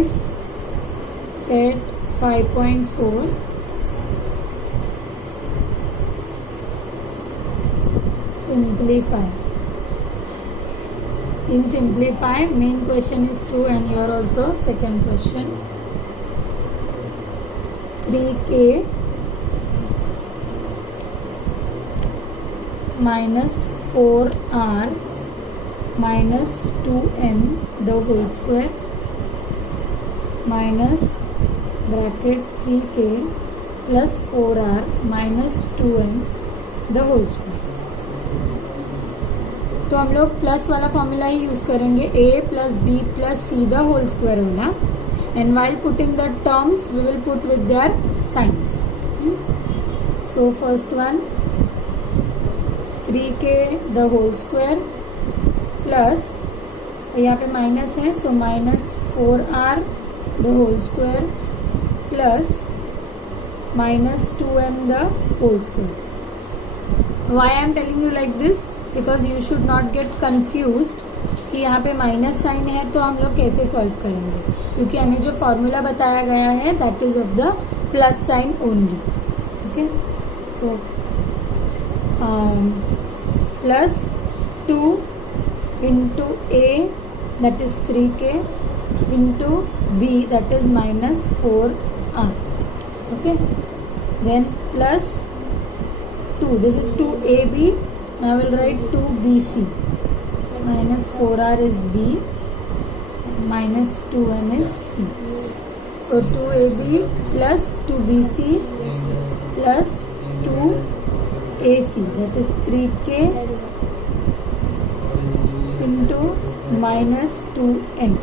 is set 5.4. Simplify. In simplify, main question is 2 and here also second question. 3k minus 4r minus 2m the whole square minus bracket 3k plus 4r minus 2m the whole square. तो हम लोग plus वाला formula ही use करेंगे, a plus B plus C the whole square वाला, and while putting the terms we will put with their signs. So first one 3k the whole square plus यहाँ पे minus है so minus 4r the whole square plus minus 2m the whole square. Why I am telling you like this? Because you should not get confused कि यहाँ पे minus sign है तो हम लोग कैसे सॉल्व करेंगे, क्योंकि हमें जो फॉर्मूला बताया गया है that is of the plus sign only. Okay, so plus 2 into a that is 3k into b that is minus 4r. Okay, then plus 2, this is 2ab. Now I will write 2bc. Minus 4r is b. Minus 2m is c. So 2ab plus 2bc plus 2ac. That is 3k into minus 2m.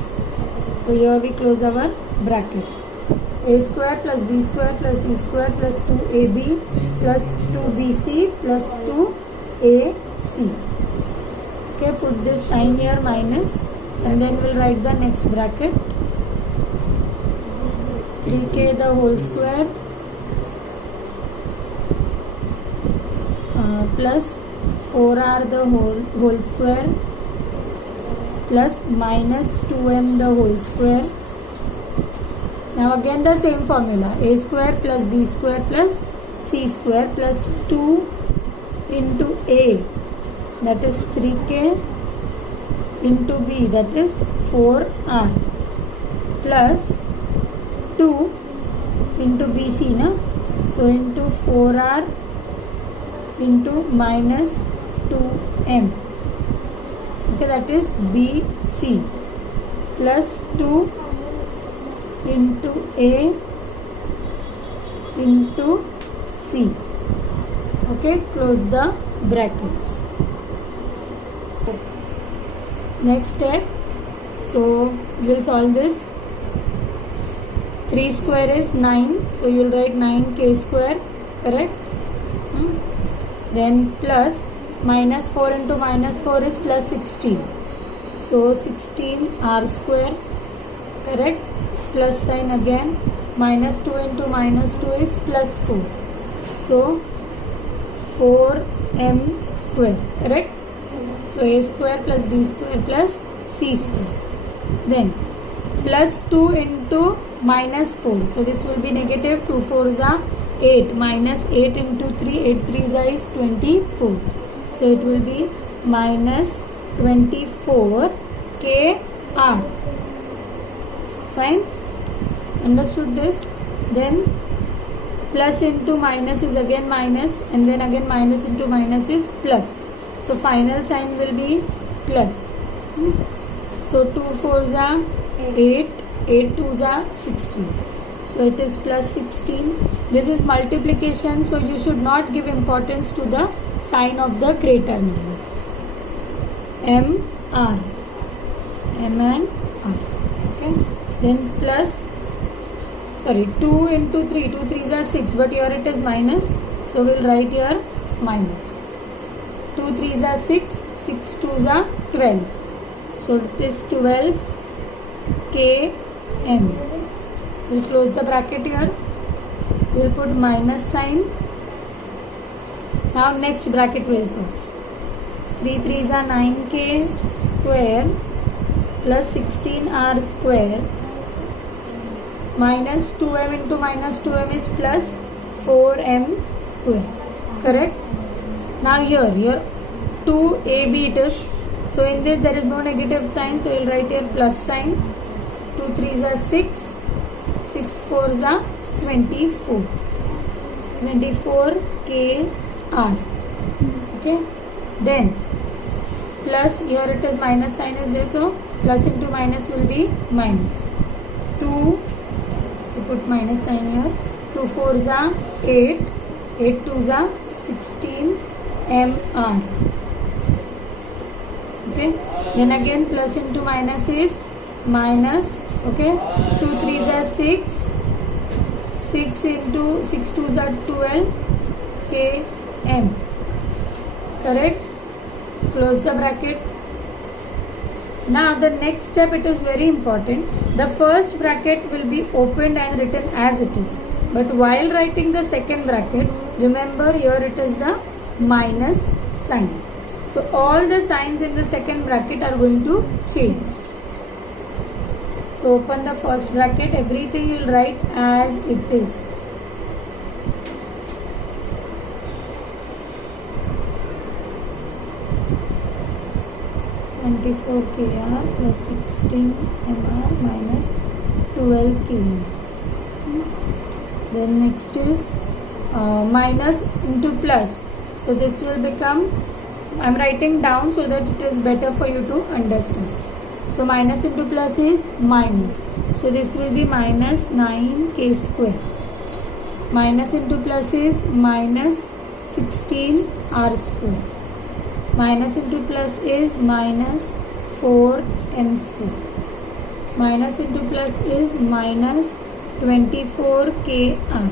So here we close our bracket. A square plus b square plus c square plus 2ab plus 2bc plus 2ac. Okay, put this sign here minus and then we'll write the next bracket. 3k the whole square plus 4r the whole square plus minus 2m the whole square. Now again the same formula, a square plus b square plus c square plus 2 into a that is 3k into b that is 4r plus 2 into bc na, so into 4r into minus 2m. Okay, that is bc plus 2 into a into c. Okay, close the brackets. Next step, so we'll solve this. 3 square is 9, so you'll write 9k square, correct? Then plus minus 4 into minus 4 is plus 16, so 16r square, correct? Plus sign again, minus 2 into minus 2 is plus 4, so 4m square, correct? So a square plus b square plus c square. Then plus 2 into minus 4, so this will be negative. 2 4s are 8 minus 8 into 3, 8 3s are is 24, so it will be minus 24 kr. Fine, understood this? Then plus into minus is again minus, and then again minus into minus is plus, so final sign will be plus. So 2 4s are 8, 8 2s are 16, so it is plus 16. This is multiplication, so you should not give importance to the sign of the greater number. m and r. Okay, then plus, sorry, 2 into 3, 2 3s are 6, but here it is minus, so we'll write here minus. 2 3s are 6, 6 2s are 12, so it is 12 km. We'll close the bracket here, we'll put minus sign. Now next bracket will solve. 3 3s are 9k square plus 16r square minus 2m into minus 2m is plus 4m square. Correct? Now here 2ab it is. So in this there is no negative sign, so you'll write here plus sign. 2 3s are 6, 6 4s are 24. 24 kr. Okay. Then plus, here it is minus sign is there, so plus into minus will be minus. 2, you put minus sign here. 2 4s are 8, 8 2s are 16 mr. Okay. Then again plus into minus is minus. Okay. 2 3s are 6, 6 into 6 2s are 12 km. Correct? Close the bracket. Now the next step, it is very important. The first bracket will be opened and written as it is. But while writing the second bracket, remember here it is the minus sign. So all the signs in the second bracket are going to change. So open the first bracket, everything you will write as it is. kr plus 16 mr minus 12 km. Then next is minus into plus. So this will become, I am writing down so that it is better for you to understand. So minus into plus is minus. So this will be minus 9k square. Minus into plus is minus 16r square. Minus into plus is minus 4m square. Minus into plus is minus 24kr.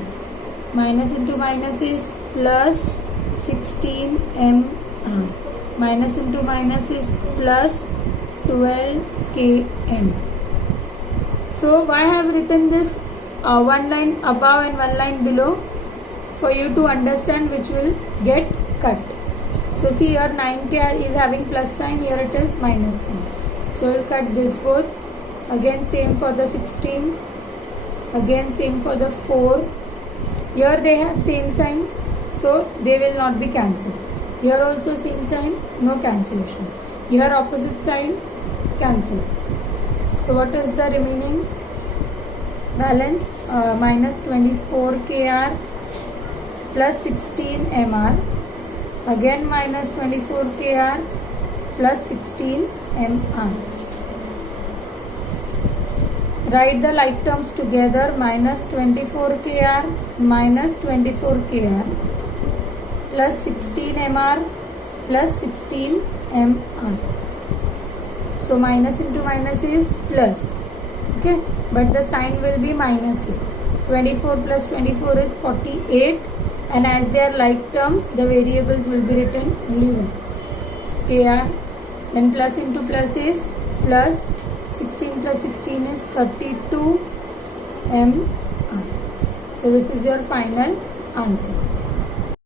Minus into minus is plus 16mr. Minus into minus is plus 12km. So why I have written this one line above and one line below? For you to understand which will get cut. So see here 9k is having plus sign, here it is minus sign. So we'll cut this both. Again same for the 16. Again same for the 4. Here they have same sign, so they will not be cancelled. Here also same sign, no cancellation. Here opposite sign, cancel. So what is the remaining balance? Minus 24kr plus 16mr. Again minus 24kr plus 16mr. Write the like terms together. Minus 24kr minus 24kr plus 16mr plus 16mr. So minus into minus is plus. Okay, but the sign will be minus here. 24 plus 24 is 48. And as they are like terms, the variables will be written only once. kr. Then plus into plus is plus 16 plus 16 is 32 mr. So this is your final answer.